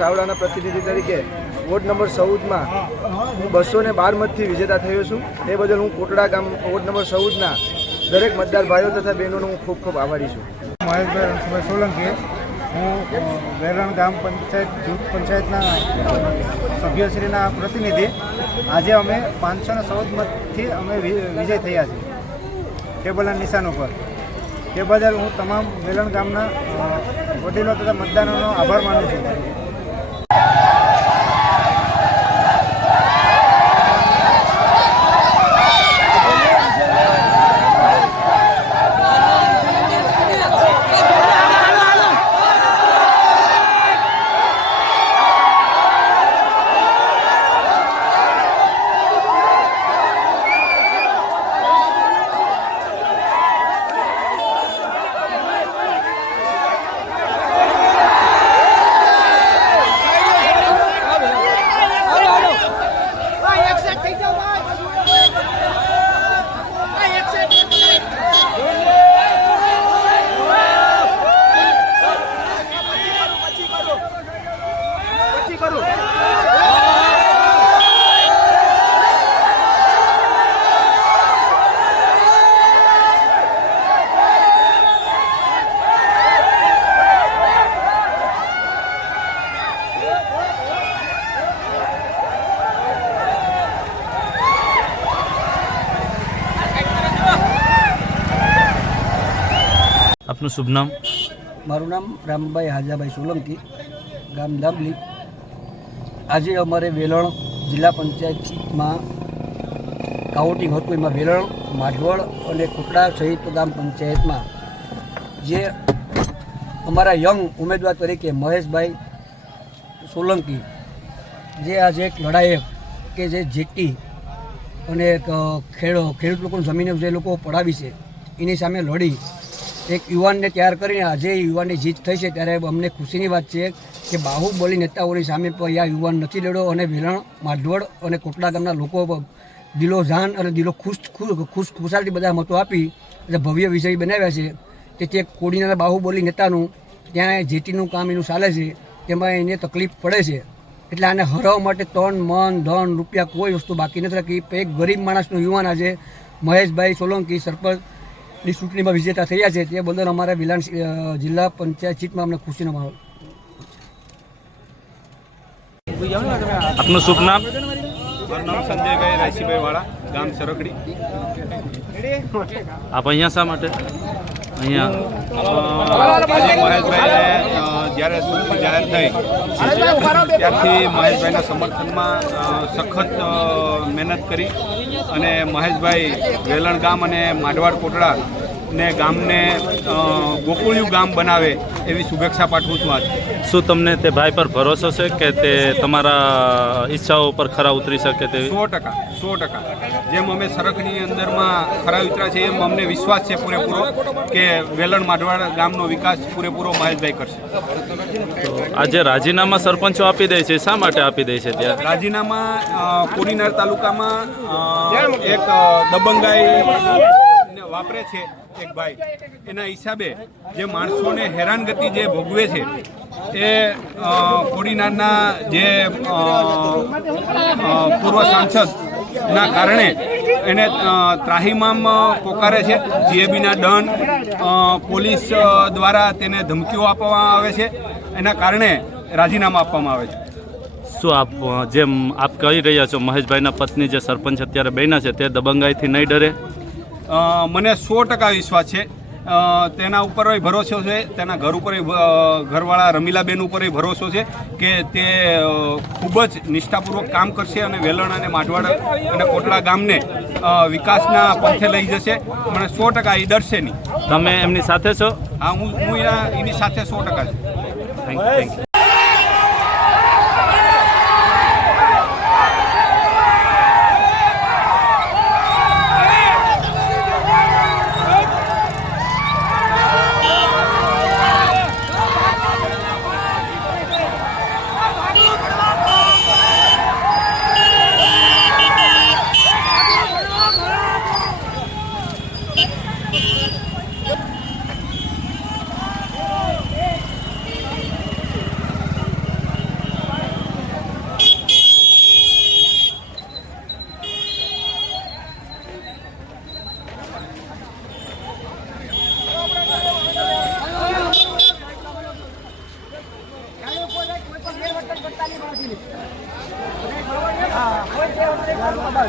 સાવડાના પ્રતિનિધિ તરીકે ward number ચૌદમાં બસો ને બાર વિજેતા થયો છું. એ બદલ હું કોટડા ગામ વોર્ડ નંબર ચૌદના દરેક મતદાર ભાઈઓ તથા બહેનોનો હું ખૂબ ખૂબ આભારી છું. મહેશભાઈ સોલંકી, હું વેરણ ગામ પંચાયત, જૂથ પંચાયતના સભ્યશ્રીના પ્રતિનિધિ. આજે અમે પાંચસો ને ચૌદ મતથી અમે વિજય થયા છીએ. ટેબલના નિશાન ઉપર. તે બદલ હું તમામ વેલણ ગામના વડીલો તથા મતદારોનો આભાર માનું છું. આપનું શુભ નામ? મારું નામ રામભાઈ હાજાભાઈ સોલંકી, ગામ દાબલી. આજે અમારે વેલણ જિલ્લા પંચાયતમાં કાઉન્ટિંગ હતું. એમાં વેલણ માઢવળ અને કુકડા સહિત ગામ પંચાયતમાં. જે અમારા યંગ ઉમેદવાર તરીકે મહેશભાઈ સોલંકી, જે આજે એક લડાયક કે જે જેટી અને એક ખેડ, ખેડૂત લોકોની જમીને જે લોકો પડાવી છે, એની સામે લડી. એક યુવાનને તૈયાર કરીને આજે યુવાનની જીત થઈ છે ત્યારે અમને ખુશીની વાત છે કે બાહુબલી નેતાઓની સામે પણ આ યુવાન નથી લડ્યો અને વેલણ માધવડ અને કોટડા ગામના લોકો દિલો જાન અને દિલો ખુશ ખુશ ખુશ ખુશાલથી બધા મતો આપી એટલે ભવ્ય વિજય બનાવ્યા છે. તેથી એક કોડીના બાહુબલી નેતાનું ત્યાં જેટીનું કામ એનું ચાલે છે. તેમાં એને તકલીફ પડે છે. એટલે આને હરાવવા માટે તન, મન, ધન, રૂપિયા કોઈ વસ્તુ બાકી નથી રાખી. એક ગરીબ માણસનો યુવાન આજે મહેશભાઈ સોલંકી, સરપંચ ની ચૂંટણીમાં વિજેતા થયા છે તે બદલ અમારા વિલાન જિલ્લા પંચાયત સીટમાં અમને ખુશીનો માહોલ. આપનું શુભ નામ? મારું નામ સંજયભાઈ રાશીભાઈ વાળા ગામ સરકડી. આપ અહીંયા શા માટે? અહીંયા. જ્યારે ચૂંટણી જાહેર થઈ ત્યારથી મહેશભાઈના સમર્થનમાં સખત મહેનત કરી અને મહેશભાઈ વેલણ ગામ અને માંડવાડ કોટડા ને ગામને ગોકુળિયું ગામ બનાવે એવી શુભેચ્છા પાઠવું છું આજે. શું તમને તે ભાઈ પર ભરોસો છે કે તે તમારા ઈચ્છાઓ પર ખરા ઉતરી શકે તેવી? સો ટકા સો ટકા. જેમ અમે સરકની અંદરમાં ખરા ઉતર્યા છે એમ અમને વિશ્વાસ છે પૂરેપૂરો કે વેલણ માઢવાડા ગામનો વિકાસ પૂરેપૂરો મહેશભાઈ કરશે. આજે રાજીનામા સરપંચો આપી દે છે શા માટે આપી દે છે ત્યાં? રાજીનામા કોડીનાર તાલુકામાં એક દબંગાઈ વાપરે છે એક ભાઈ. એના હિસાબે જે માણસોને હેરાનગતિ જે ભોગવે છે, એ કોડીનારના જે પૂર્વ સાંસદ ના કારણે એને ત્રાહીમામ પોકારે છે. જીએબીના દંડ પોલીસ દ્વારા તેને ધમકીઓ આપવામાં આવે છે. એના કારણે રાજીનામા આપવામાં આવે છે. શું આપ જેમ આપ કહી રહ્યા છો, મહેશભાઈના પત્ની જે સરપંચ અત્યારે બન્યા છે, તે દબંગાઈથી નહીં ડરે? મને સો ટકા વિશ્વાસ છે. તેના ઉપર ભરોસો છે. તેના ઘર ઉપર ઘરવાળા રમીલાબેન ઉપર ભરોસો છે કે તે ખૂબ જ નિષ્ઠાપૂર્વક કામ કરશે અને વેલણ અને માઢવાડ અને કોટડા ગામને વિકાસના પંથે લઈ જશે. મને સો ટકા એ ડરશે નહીં. તમે એમની સાથે છો? હા હું હું એના એની સાથે સો ટકા છું. Thank you